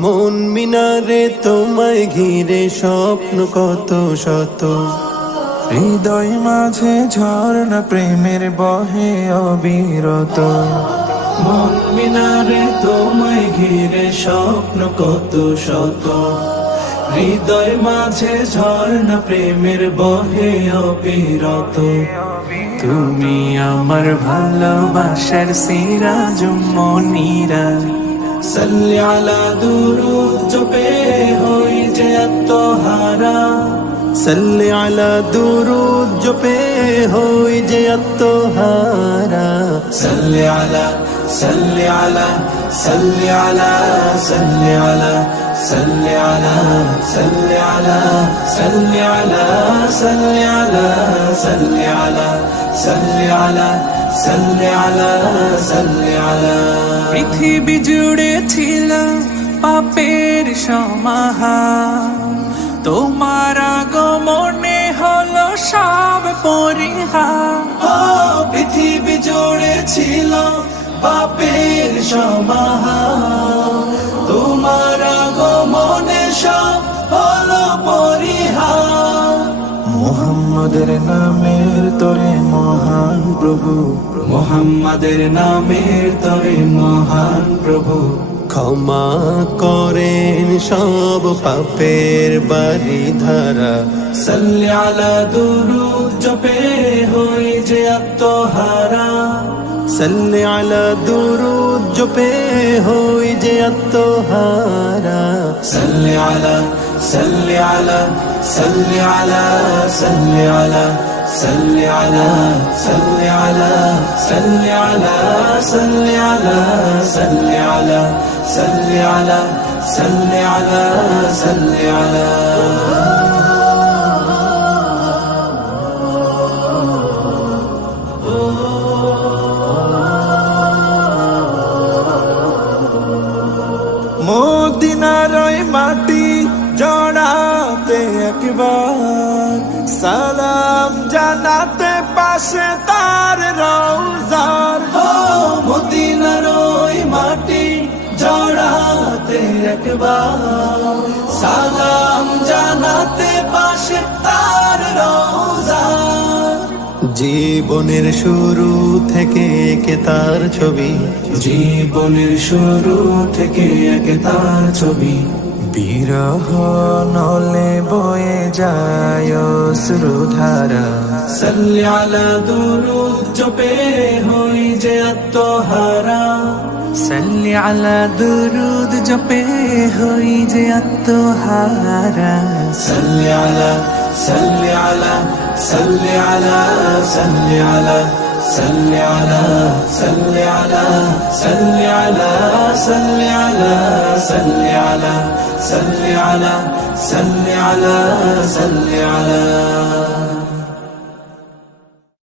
মন মিনারে তোমায় ঘিরে স্বপ্ন কত শত, হৃদয় মাঝে ঝর্ণা প্রেমের বহে অবিরত। মন মিনারে তোমায় ঘিরে স্বপ্ন কত শত, হৃদয় মাঝে ঝর্ণা প্রেমের বহে অবিরত। তুমি আমার ভালোবাসার সিরাজ মনিরা, সাল্লি আলা দুরুদ জপে হই যে আত্মহারা, সাল্লি আলা দুরুদ জপে হই যে আত্মহারা। সাল্লি আলা সাল্লি আলা সাল্লি আলা সাল্লি আলা সাল্লি আলা সাল্লি আলা সাল্লি আলা সাল্লি আলা সাল্লি আলা সাল্লি আলা সাল্লি আলা সাল্লি আলা। পৃথিবী জুড়ে ছিল পাপের সমাহার, তোমার আগমনে হলো সব পরিহার। পৃথিবী জুড়ে ছিল পাপের সমাহার, তোমার আগমনে সব হলো পরিহার। মুহাম্মাদের নামের তরে মহান প্রভু, মুহাম্মাদের নামের তরে মহান প্রভু, ক্ষমা করেন সব পাপের বারিধারা। সাল্লি আলা দুরুদ জপে হই যে আত্মহারা, সাল্লি আলা দুরুদ জপে হই যে আত্মহারা। সাল্লি আলা সাল্লি আলা সাল্লি আলা সাল্লি আলা সাল্লি আলা সাল্লি আলা সাল্লি আলা সাল্লি আলা সাল্লি আলা সাল্লি আলা সাল্লি আলা সাল্লি আলা। মদিনার ওই মাটি জড়াতে একবার, সালাম জানাতে পাশে তার রওজার। মদিনার ওই মাটি জড়াতে একবার, সালাম জানাতে পাশে তার রওজার। জীবনের শুরু থেকে একে তার ছবি, জীবনের শুরু থেকে একে তার ছবি। বিরহ নলে বয়ে যায় অশ্রুধারা, সাল্লি আলা দুরুদ জপে হই যে আত্মহারা, সাল্লি আলা দুরুদ জপে হই যে আত্মহারা। সাল্লি আলা সাল্লি আলা সাল্লি আলা সাল্লি আলা সাল্লি আলা সাল্লি আলা সাল্লি আলা সাল্লি আলা সাল্লি আলা সাল্লি আলা সাল্লি আলা সাল্লি আলা।